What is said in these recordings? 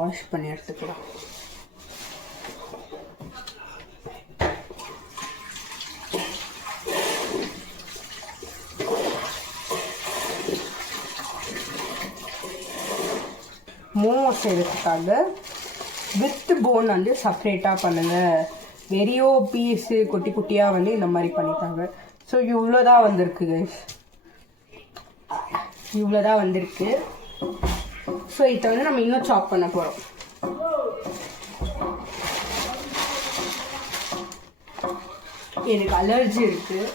Wash பண்ணி எடுத்துக்கலாம். மோமோஸ் செய்யறதுக்காக வித் போன் வந்து செப்பரேட்டாக பண்ணுங்கள், வெறியோ பீஸு குட்டி குட்டியாக வந்து இந்த மாதிரி பண்ணிட்டாங்க. ஸோ இவ்வளோதான் வந்திருக்கு கைஸ், இவ்வளோதான் வந்திருக்கு. ஸோ இதை வந்து நம்ம இன்னும் சாப் பண்ண போகிறோம். எனக்கு அலர்ஜி இருக்குது.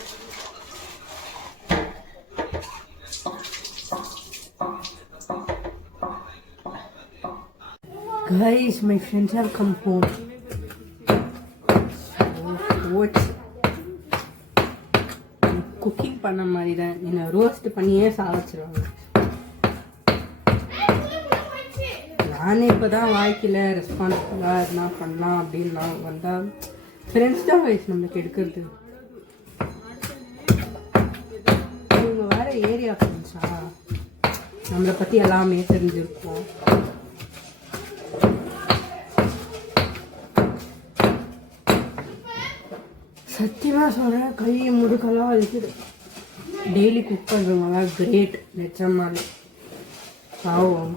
Guys, my friends have come home. What? Cooking பண்ண மாதிரி தான் என்னை ரோஸ்ட் பண்ணியே சாவச்சிருவாங்க. நானே இப்போ தான் வாழ்க்கையில் ரெஸ்பான்சிபிளாக எதுனா பண்ணலாம் அப்படின்னு நான் வந்தால் ஃப்ரெண்ட்ஸ் தான் வயசு நம்மளுக்கு எடுக்கிறது. இவங்க வேறு ஏரியா ஃப்ரெண்ட்ஸா, நம்மளை பற்றி எல்லாமே தெரிஞ்சிருக்கோம். சத்தியமாக சொல்கிறேன், கை முடுக்கெல்லாம் வலிக்குது. டெய்லி குக் பண்ணுறவங்க கிரேட், நிஜமாலே பாவம்.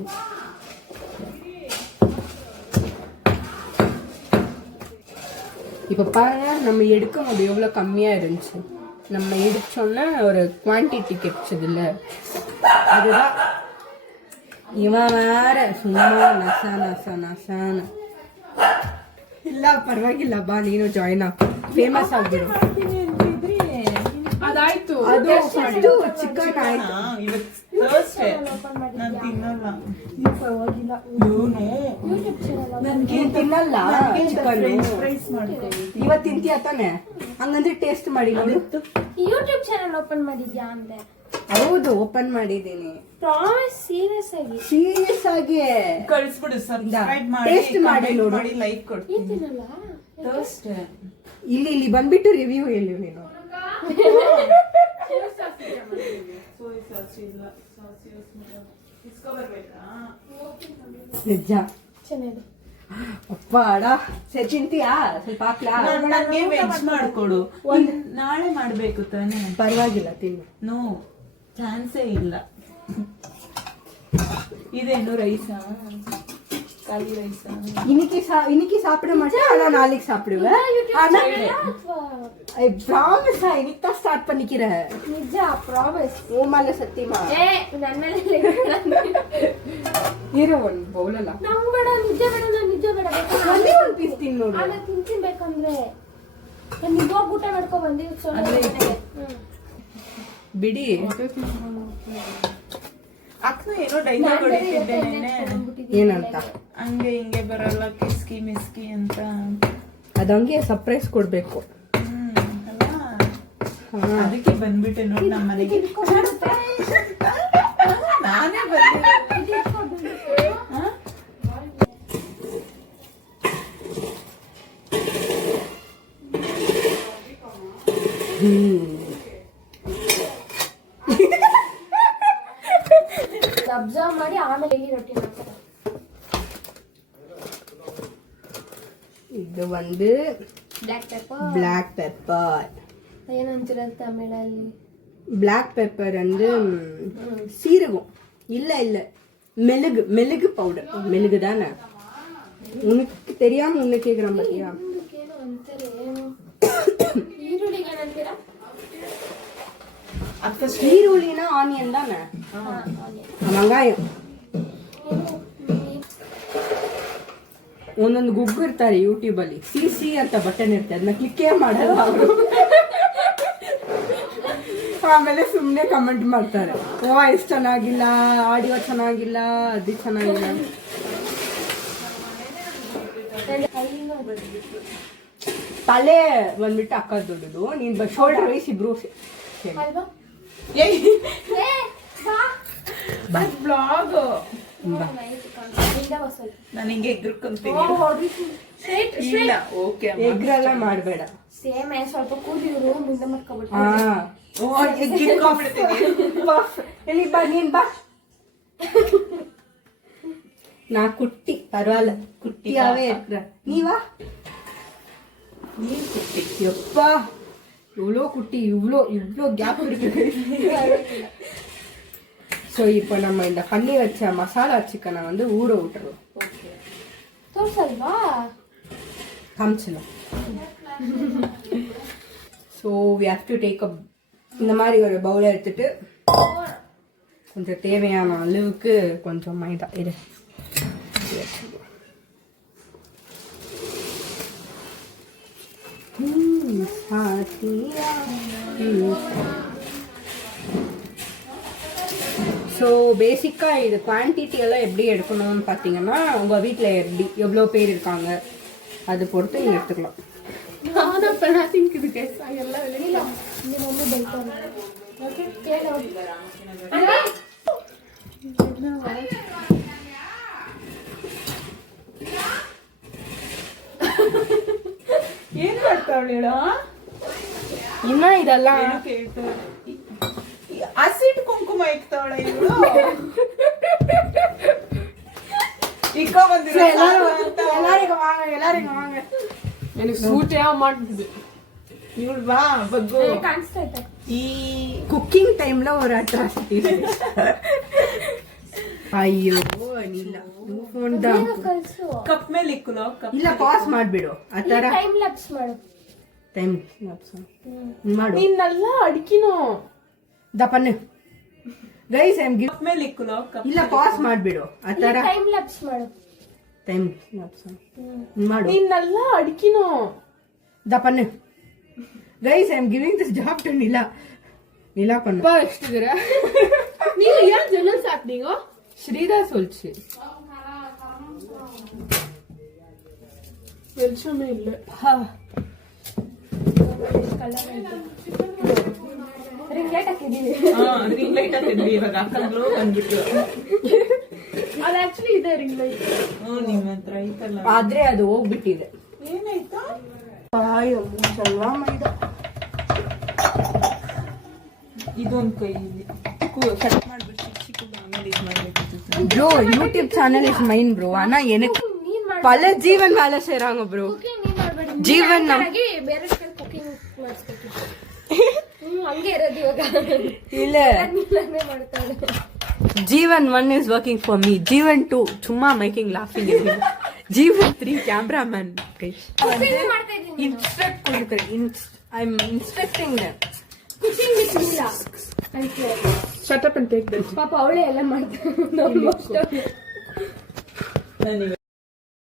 இப்போ பாருங்க, நம்ம எடுக்கும் போது எவ்வளோ கம்மியாக இருந்துச்சு. நம்ம எடுத்தோன்னா ஒரு குவான்டிட்டி கிடைச்சது இல்லை, அதுதான். இவன் வேற சும்மா நசா நசா நசான்னு. ಇಲ್ಲ ಪರವಾಗಿಲ್ಲಬ್ಬಾ, ನೀನು ಜಾಯಿನ್ ಆಗ, ಫೇಮಸ್ ಆಗ್ಬಿಡು. ಅದಾಯ್ತು, ಅದು ಫಸ್ಟು ಚಿಕನ್ ಆಯ್ತು. ತಿನ್ನಲ್ಲ ಚಿಕನ್. ಇವತ್ತು ತಿಂತೀಯ ತಾನೆ? ಹಂಗಂದ್ರೆ ಟೇಸ್ಟ್ ಮಾಡಿ ನೋಡಿ. ಯೂಟ್ಯೂಬ್ ಚಾನಲ್ ಓಪನ್ ಮಾಡಿದ್ಯಾ ಅಂದೆ? ಹೌದು, ಓಪನ್ ಮಾಡಿದ್ದೀನಿ. ಸೀರಿಯಸ್ ಆಗಿ ಕಳಿಸ್ಬಿಡು, ಸಬ್ಸ್ಕ್ರೈಬ್ ಮಾಡಿ, ಟೇಸ್ಟ್ ಮಾಡಿ ನೋಡು, ಲೈಕ್ ಕೊಡ್ತೀನಿ. ಇಲ್ಲಿ ಬಂದ್ಬಿಟ್ಟು ರಿವ್ಯೂ ಹೇಳಿ ನೀನು. ನಿಜ ಅಪ್ಪಾಡ. ಸರಿ, ತಿಂತೀಯಾ? ಸ್ವಲ್ಪ ಹಾಕ್ಲಾ? ನನಗೆ ವೆಜ್ ಮಾಡ್ಕೊಡು. ನಾಳೆ ಮಾಡ್ಬೇಕು ತಾನೆ? ಪರವಾಗಿಲ್ಲ, ತಿನ್ನು. ನೋ ಚಾನ್ಸೇ ಇಲ್ಲ. ಇದೇನು ರೈಸಾ? காலி ரைஸா? இன்னைக்கு சாப்பிட மாட்டேன், ஆனா நாளைக்கு சாப்பிடுவேன். ஆனா ஐ ப்ராமிஸ், இன்னைக்கு தான் ஸ்டார்ட் பண்ணிக்கிறேன். நிஜா ப்ராமிஸ்? ஓ மேல சத்தியமா? ನನ್ನ ಮೇಲೆ ಇರು, ಒಂದು ಬೌಲಲ್ಲ. ನಂಗೆ ಬೇಡ, ನಿಜ ಬೇಡ, ನಾನು ನಿಜ ಬೇಡ. ಒಂದೇ ಒಂದು ಪೀಸ್ ತಿನ್ನು ನೋಡು. ಅಲ್ಲ, ತಿನ್ಬೇಕಂದ್ರೆ ನಾನು ನಿಜವಾಗಿ ಊಟ ಮಾಡ್ಕೊ ಬಂದಿದ್ದು. ಬಿಡಿ. ಅಕ್ಕ ಏನೋ ಡೈಲಾಗ್ ಹೊಡಿತಿದ್ದೆ ನೆನ್ನೆ. ಏನಂತ? ಹಂಗೆ ಹಿಂಗೆ ಬರಲ್ಲ, ಕಿಸ್ಕಿ ಮಿಸ್ಕಿ ಅಂತ. ಅದಂಗೆ ಸರ್ಪ್ರೈಸ್ ಕೊಡ್ಬೇಕು. ಅದಕ್ಕೆ ಬಂದ್ಬಿಟ್ಟೆ ನೋಡಿ ನಮ್ಮ ಮನೆಗೆ. ನಾನೇ ಬಂದೆ. ಅಬ್ಸರ್ವ್ ಮಾಡಿ ಆಮೇಲೆ ಎಲ್ಲಿ ರೊಟ್ಟಿ ಮಾಡ್ತಾರೆ. ಇದು ಒಂದು ಬ್ಲಾಕ್ ಪೆಪ್ಪರ್. ಏನಂತೀರ ತಮಿಳಲ್ಲಿ? பிளாக் பெப்பர் வந்து சீரகம். இல்லை மெழுகு பவுடர். மெழுகு தானே? உனக்கு தெரியாம உன்னை கேட்குறான் பார்த்தியா? ಈರುಳ್ಳಿನ ಆನಿಯನ್ தானே? வெங்காயம். ಒಂದೊಂದು ಗುಗ್ಗು ಇರ್ತಾರೆ ಯೂಟ್ಯೂಬ್ ಅಲ್ಲಿ, ಸಿ ಅಂತ ಬಟನ್ ಇರುತ್ತೆ, ಅದನ್ನ ಕ್ಲಿಕ್ಕೇ ಮಾಡಲ್ಲ ಅವರು. ಆಮೇಲೆ ಸುಮ್ಮನೆ ಕಮೆಂಟ್ ಮಾಡ್ತಾರೆ, ವಾಯ್ಸ್ ಚೆನ್ನಾಗಿಲ್ಲ, ಆಡಿಯೋ ಚೆನ್ನಾಗಿಲ್ಲ, ಅದು ಚೆನ್ನಾಗಿಲ್ಲ. ತಲೆ ಬಂದ್ಬಿಟ್ಟು ಅಕ್ಕ ದೊಡ್ಡದು, ನೀನ್ ಶೋಲ್ಡರ್ ವೈಸ್ ಇಬ್ರು ಬ್ಲಾಗ್. ನಾನು ಹಿಂಗೆ ಎಗ್ರಕೊಂತೀನಿ. ಇಲ್ಲ, ಓಕೆ, ಎಗ್ರೆಲ್ಲ ಮಾಡಬೇಡ. ಸೇಮ್ ಸ್ವಲ್ಪ ಕೂದಿದ್ರು ಮುಂದೆ ಮಾಡ್ಕೊಬಿಟ್ಟು. ಎಲ್ಲಿ ಬಾ, ನೀನ್ ಬಾ. நான் குட்டி பரவாயில்ல குட்டியாவே இருக்கிறேன். நீ வா. நீ குட்டி. எப்பா இவ்வளோ குட்டி, இவ்வளோ கேப் இருக்குது. ஸோ இப்போ நம்ம இந்த பண்ணி வச்ச மசாலா சிக்கனை வந்து ஊற விட்டுருவோம். தோசல்வா காமிச்சிடலாம். So we have to take up இந்த மாதிரி ஒரு பவுலை எடுத்துட்டு கொஞ்சம் தேவையான அளவுக்கு கொஞ்சம் மைதா இது ஸோ பேசிக்காக இது குவான்டிட்டி எல்லாம் எப்படி எடுக்கணும்னு பார்த்தீங்கன்னா உங்கள் வீட்டில் எவ்வளோ பேர் இருக்காங்க அது பொறுத்து நீங்கள் எடுத்துக்கலாம். ಏನ್ ಮಾಡ್ತಾವಳು ಇನ್ನ ಇದೆಲ್ಲ ಕೇಳ್ತು ಹಸಿಟ್ಟು ಕುಂಕುಮ ಇಕ್ತಾವಳ ಇವಳು ಇಕ್ಕೋ ಬಂದಿರೋ எல்லாரும் வாங்க. எனக்கு சூட்டே ஆக மாட்டேங்குது. ಇವಳು ಬಾ ಬಗ್ಗು. ಕಾಣಿಸ್ತಾ ಐತೆ ಈ குக்கிங் டைம்ல ஒரு அட்ராசிட்டி. ಅಯ್ಯೋ ಇಲ್ಲ ಫೋನ್ ದ ಕಳ್ಸು ಕಪ್ ಮೇಲೆ ಇಕ್ಕುಲೋ ಕಪ್ ಇಲ್ಲ ಪಾಸ್ ಮಾಡ್ಬಿಡು ಆ ತರ ಟೈಮ್ ಲ್ಯಾಪ್ಸ್ ಮಾಡು ಟೈಮ್ ಮಾಡು. ನಿನ್ನೆಲ್ಲ ಅಡಿಕಿನೋ ದಪ್ಪನ್ನು guys I am give cup ಮೇಲೆ ಇಕ್ಕುಲೋ ಕಪ್ ಇಲ್ಲ ಪಾಸ್ ಮಾಡ್ಬಿಡು ಆ ತರ ಟೈಮ್ ಲ್ಯಾಪ್ಸ್ ಮಾಡು ಟೈಮ್ ಮಾಡು. ನಿನ್ನೆಲ್ಲ ಅಡಿಕಿನೋ ದಪ್ಪನ್ನು guys I am giving this job to நிலா பண்ணு. அப்பா எஷ்டுகிறா நீ ஏன் ஜன்னல் சாப்பிட்டீங்க? ஸ்ரீதா சொல்லுச்சு. வெளிச்சமே இல்ல. ರಿಂಗ್ ಲೈಟ್ ಹಾಕಿದೀವಿ. ರಿಂಗ್ ಲೈಟ್ ಹಾಕಿದ್ವಿ ಇವಾಗ ಅಕ್ಕಂಗ್ಳು ಬಂದ್ಬಿಟ್ಟು. ಅದು ಆಕ್ಚುಲಿ ಇದೆ ರಿಂಗ್ ಲೈಟ್. ನಿಮ್ಮ ಹತ್ರ ಐತಲ್ಲ. ಆದ್ರೆ ಅದು ಹೋಗ್ಬಿಟ್ಟಿದೆ. ಏನಾಯ್ತು? ಅಯ್ಯೋ ಮುಚ್ಚಲ್ಲ ಮೈದಾ. ಇದೊಂದು ಕೈ ಕಟ್ ಮಾಡ್ಬಿಟ್ಟು ಚಿಕ್ಕ ಆಮೇಲೆ ಇದು ಮಾಡ್ಬೇಕಿತ್ತು. Bro YouTube channel is mine bro. ஆனா எனக்கு பல ஜீவன் வேலை செய்றாங்க ப்ரோ. ಜೀವನ್ ಬೇರೆ ಕುಕಿಂಗ್ ಮಾಡಿಸ್ಬೇಕು. ಹಂಗೆ ಇರೋದು ಇವಾಗ. ಇಲ್ಲ ನೀನೇ ಮಾಡ್ತಾಳೆ. Jeevan 1 is working for me. Jeevan 2 ಸುಮ್ಮಾ ಮೇಕಿಂಗ್ ಲಾಫಿಂಗ್ ಇದೆ. Jeevan 3 cameraman guys. ಮಾಡ್ತಾ ಇದ್ದೀನಿ. ಇನ್ಸ್ಟ್ರಕ್ಟ್ ಕೊಡ್ತಾರೆ. I am instructing them. Cooking with Meera. Shut up and take this. ಪಾಪ ಅವಳೇ ಎಲ್ಲ ಮಾಡ್ತಾಳೆ. ನನಗೆ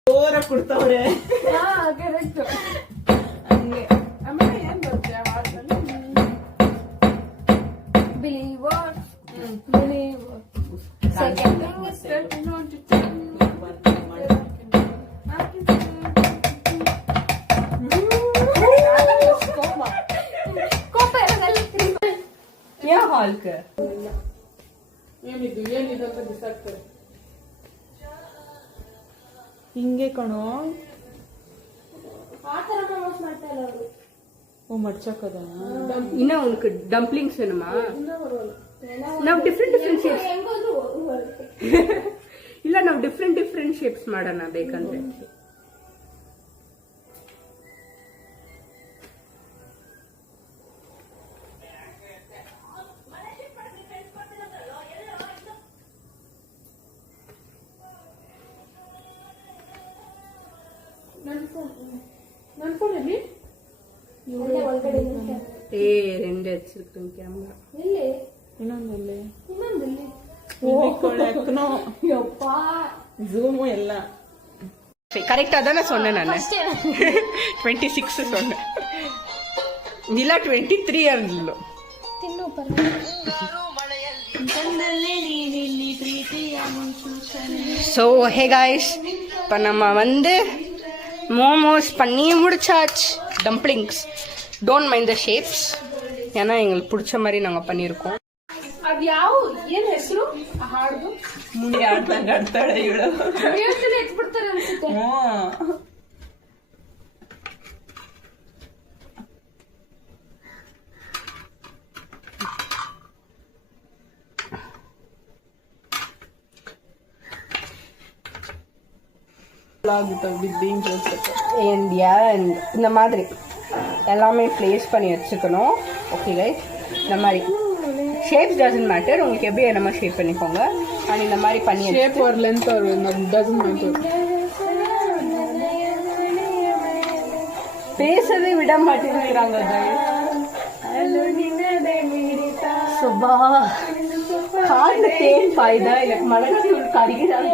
ಜೋರ ಕೊಡ್ತಾವ್ರೆ. ಕರೆಕ್ಟ್. ಹಂಗೆ ಆಮೇಲೆ ಏನ್ ಬರುತ್ತೆ ಆವಾಗಲ್ಲಿ believer believer second thing is ಕೋಪ ಇರೋದಲ್ಲಿ ಯಾ ಹಾಲ್ಕ ಏನಿದು ಅಂತ ಬಿಸಾಕ್ತಾರೆ. ಹಿಂಗೆ ಕಣೋ. ಆ ಥರ ಪ್ರಮೋಟ್ ಮಾಡ್ತಾ ಇಲ್ಲ ಅವರು. ಓ ಮಡ್ಚಕದ ಇನ್ನ ಉನக்கு ಡಂಪ್ಲಿಂಗ್ಸ್ வேணுமா? ನಾವು ಡಿಫರೆಂಟ್ ಶೇಪ್ಸ್ ಹೆಂಗೋದ್ರು ಇಲ್ಲ ನಾವು ಡಿಫರೆಂಟ್ ಶೇಪ್ಸ್ ಮಾಡೋಣ ಬೇಕಂದ್ರೆ. ನನ್ನ ಫೋನಲ್ಲಿ ಒಳಗಡೆ ಏ ரெண்டு வச்சிருக்கேன் கேமரா. ಎಲ್ಲಿ ಇನ್ನೊಂದಲ್ಲಿ ಇನ್ನೊಂದಲ್ಲಿ ಕೊಳಕ್ನೋ ಯಪ್ಪ ಝೂಮು ಎಲ್ಲ கரெக்டா தானே சொன்னேன் நான். 26 சொன்னேன் ಇಲ್ಲ 23 ಇರಲಿಲ್ಲ. ತಿನ್ನು ஸோ ஹே காய்ஸ் இப்போ நம்ம வந்து மோமோஸ் பண்ணி முடிச்சாச்சு. Dumplings don't mind the shapes, ஏன்னா எங்களுக்கு பிடிச்ச மாதிரி நாங்கள் பண்ணியிருக்கோம். ಅದ್ ಯಾವ ಏನ್ ಹೆಸರು ಹಾಡ್ದು? ಮುಂದೆ ಆಡ್ದಂಗ ಆಡ್ತಾಳೆ ಇವಳು. ಎತ್ಬಿಡ್ತಾರೆ ಅನ್ಸುತ್ತೆ. ஆகுது வித் டேஞ்சர்ஸ் and இந்த மாதிரி எல்லாமே ப்ளேஸ் பண்ணி வச்சுக்கணும். ஓகே கைஸ், இந்த மாதிரி ஷேப்ஸ் டசன்ட் மேட்டர், உங்களுக்கு எப்படி என்னமோ ஷேப் பண்ணிக்கோங்க. அண்ட் இந்த மாதிரி பண்ணி ஷேப் ஒரு லென்த் ஒரு டசன்ட் மேட்டர். பேசவே விட மாட்டேங்கிறாங்க சுபா. காந்த தேன் பாய்தா எனக்கு மனசூர் கடிக்கிறாங்க.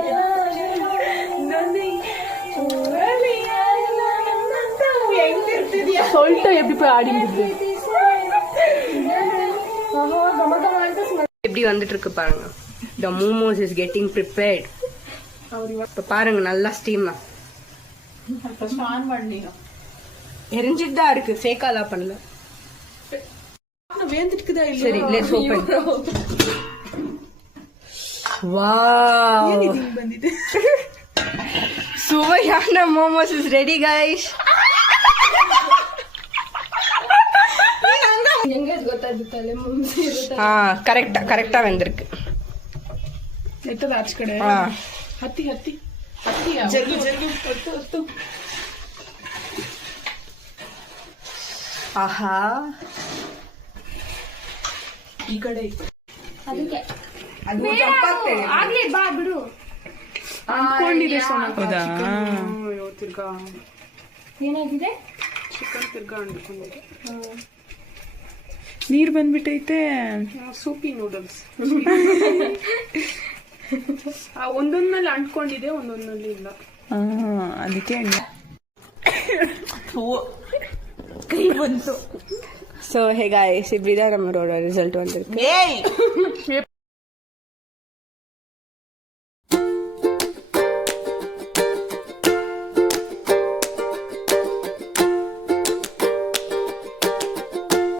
சொல்லிட்டு எப்படி போய் ஆடிட்டு எப்படி வந்துட்டு இருக்கு பாருங்க. The momos is getting prepared. இப்ப பாருங்க நல்லா ஸ்டீம் எரிஞ்சிட்டு தான் இருக்கு, ஃபேக்காலாம் பண்ணல. வேந்துட்டுக்குதா சரி, let's open. Wow, ಬಂದಿದೆ. சுவையான மோமோஸ் இஸ் ரெடி கைஸ். கரெக்டா வெந்திருக்கு. ಎತ್ತದ ಆಚೆ ಕಡೆ ಹತ್ತಿ ಹತ್ತಿ ಹತ್ತಿ ಜಗ್ಗು ಜಗ್ಗು ಹೊತ್ತು ಹೊತ್ತು. ಆಹಾ, ಈ ಕಡೆ ಅದಕ್ಕೆ ಅದು ತಪ್ಪಾಗ್ತದೆ. ಆಗ್ಲಿ ಬಾ ಬಿಡು. ಅಂದ್ಕೊಂಡಿದೆ ಸೋನಾ. ಹೌದಾ? ತಿರ್ಗಾ ಏನಾಗಿದೆ? ಚಿಕನ್ ತಿರ್ಗಾ ಅಂದ್ಕೊಂಡಿದೆ. ನೀರ್ ಬಂದ್ಬಿಟ್ಟೈತೆ. ಸೂಪಿ ನೂಡಲ್ಸ್ ಒಂದೊಂದ್ನಲ್ಲಿ ಅಂಟ್ಕೊಂಡಿದೆ, ಒಂದೊಂದ್ನಲ್ಲಿ ಇಲ್ಲ. ಅದಕ್ಕೆ ಕೈ ಬಂತು. ಸೊ ಹೇಗಾಯ್ಸ್, ಇಬ್ರಿದ ನಮ್ಮ ರಿಸಲ್ಟ್ ಬಂದಿருக்கு.